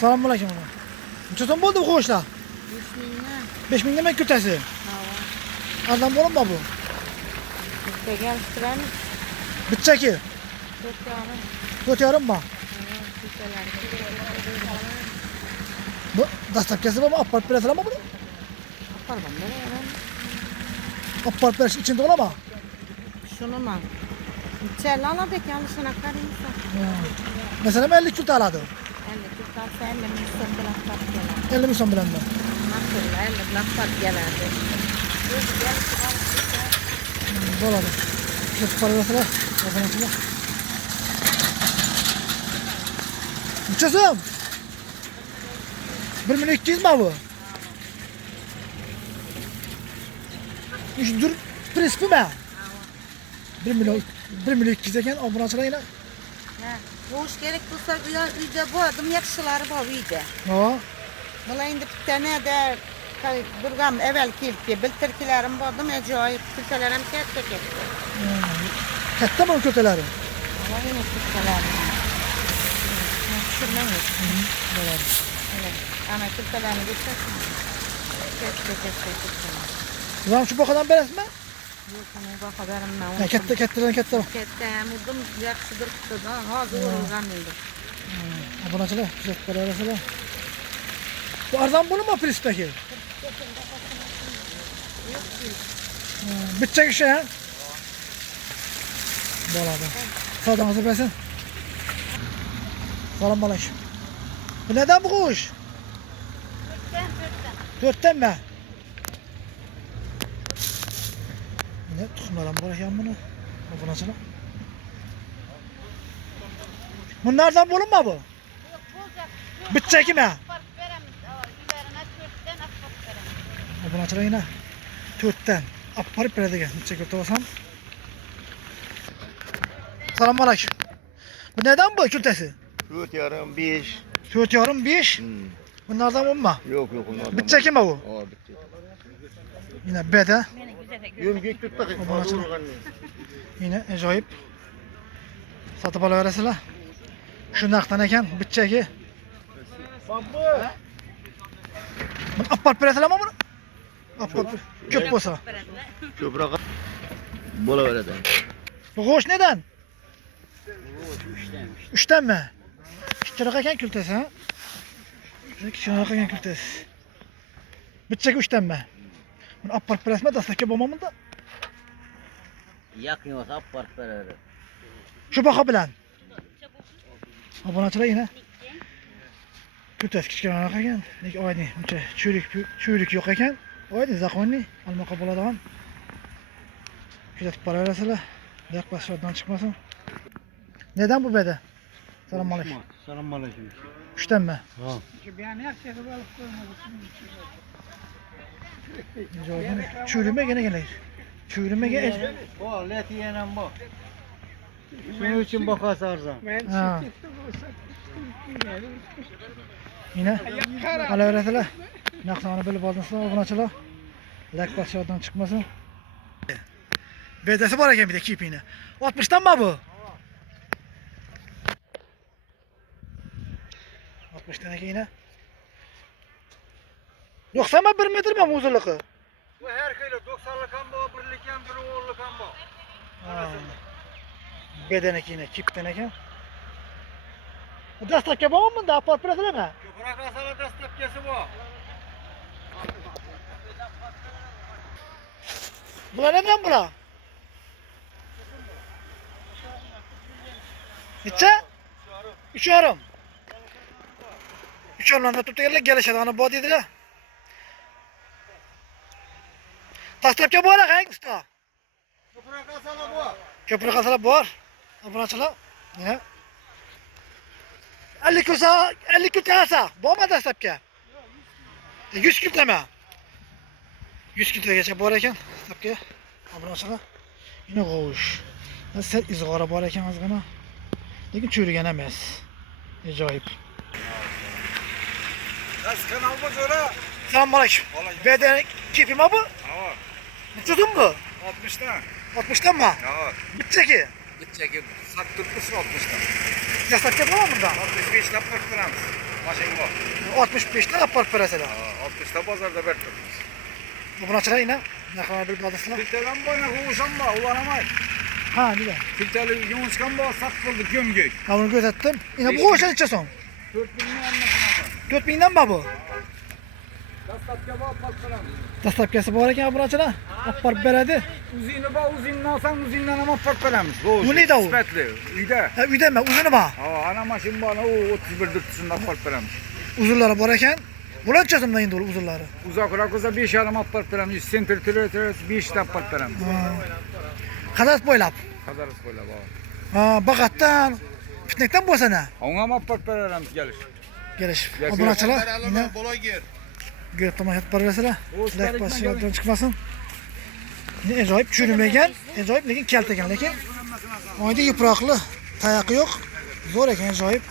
Selamünaleyküm. Neçe bo'ldi bu qo'shlar? 5 mingdan. 5 mingdan kürtesi. Ha. Arzon bo'ladimi bu? Degan turani. Bichchaki. 4 4,5 mı? Bu dastlabkisi bormi? Olib borib berasizlarmi buni? Olib borib berish içinde olamı? Şunu mu? Çel aladı ki alışına karıysa. Mesela 50 kürte aladı. 50 tutarsa 50 milyon bırakmak gelir. 50 milyon bilen de. Nasıl 50 bırakmak gelirdi. Doladı. Çok para verseler. Kazanatçılar. Uçasım. 1 milyon 200 mi bu? Dur prensipi mi? 1 milyon 200 eken abunacılar yine. Bu iş gerek bulsa uyda bu adım yakışıları bu uyda. Ha. Buna indi bir tane de durgam evvel kilki biltirkilerim bu adım acayip kilkelerim kette. Katta mı köteleri? Ama yine kilkelerim. Şurada evet. Ama kilkelerini geçersin. Kette. Ulan şu bokadan beres mi? Yok ama bak haberim ben. Katta. Kette mudum yakışıdır kutudan. Hazır olgan indi. Abunacılar. Güzel para verseler. Bu arzan bunu mu prensipteki? Bitecek işe ha? Boladı. Sağdan hazır versin. Selamünaleyküm. Bu neden bu kuş? 4'ten mi? Ne tutumlarım bırakayım bunu. Bu nasıl? Bunlardan bulunma bu. Bitecek mi? Bu nasıl yine? 4'ten. Aparıp verdi. Bitecek orta olsam. Selamünaleyküm. Bu neden bu kültesi? 4,5 5. 4,5 5. Bunlardan bulunma. Yok onlardan. Bitecek mi bu? Aa bitti. Yine bede. Yürgek tut bakayım. Aman açalım. Yine acayip. Satıp alıveresiler. Şu naktan eken bitecek. Bunu aparıp veresiler mi bunu? Aparıp köp olsa. Köprek bola veredi. Bu koş neden? 3'ten mi? 2 lira eken kültesi ha? 2 lira eken kültesi. Bitecek 3'ten mi? Bunu aparıp veresme destek babamın da. Yakın olsa park verir. Şu baka bilen. Abonatçılar yine. Kültesi küçük lira eken. Aynı. Çürük yok eken. Aynı zakonni. Almaka buladagan. Küçük para vereseler. Yakbaş şuradan çıkmasın. Neden bu bede? Selamünaleyküm. Selamünaleyküm. 3'ten mi? Ha. Çürüme gene gelir. Çürüme gene. Bu leti yenen bu. Şunun için bakası arzan. Ha. Yine ala öğretiler. Naksanı böyle bazısına oğlum açıla. Yakbaş şuradan çıkmasın. Bedesi var eken bir de kipini. 60'tan mı bu? 60 tane yine. 90 mı 1 metre mi uzunluğu? Bu her kilo 90'lık kan bu, 1'lik kan, 1 oğurluk kan bu. Bedenek yine, kip deneken. Destek yapamam mı? Daha pat pırasıla mı? Köprek asala destekçesi bu. Bula neden bula? Neçe? 3,5. 3,5'dan da tuttu gelişedi. Ana bu dediler. Tasdipçe bu ara kanka usta. Köprek asala bu. Köprü kasala bu var. Abone açıla. Yine. 50 küsa, 50 külte asa. Bu mu tasdipçe? 100 külte mi? 100 külte geçe bu arayken. Tasdipçe. Abone açıla. Yine koğuş. Sen izgara bu arayken azgana. Lakin çürügen emez. Acayip. Nasıl kanal bu sonra? Selamünaleyküm. Beden kipim abi. Evet. Tutun mu? 60'tan. 60'tan mı? Evet. Bitecek. Gidecek. Sattırmışsın 60'tan. Yasak yapamam burada. 65 yapmak lazım. Maşın var. 65'ten apart parasıyla. 60'ta pazarda bertiriz. Bu buna çıra yine. Ne kadar bir badasla. Filtelen boyuna kovuşan var, ulanamay. Ha bir de. Filteli yumuşkan var, satıldı gömgök. Ha bunu gözettim. Yine bu koğuşan içiyorsun. 4000'in anlasına. 4000'den mi bu? Dastlapka var, patlaram. Dastlapkesi bu arayken buna çıra. Apart beredi. Uzini var, uzinini alsan uzinden ama patlaramız. Bu neydi o? Spetli, uyda. Ha üdeme uzunu mu? Ana maşın bana o 31 dırtısında patlaramız. Uzunları bu arayken. Bulan çözüm da indi uzunları. Uzak rakıza 5 yarım patlaramız. Center tire 5 tane patlaramız. Kadar boylap. Kazarız böyle baba. Ha bakattan. Fitnekten bu sene. Ona mı patlaramız gelir. Geliş. Gel, O buna gel. çıra. Yine. Gör tamam hep parasıyla. Boş Lek verikmen basıyordan gelin. çıkmasın. Yine acayip çürümegen. Acayip lekin keltegen lekin. Oyda yıpraklı. Tayağı yok. Zor eken acayip.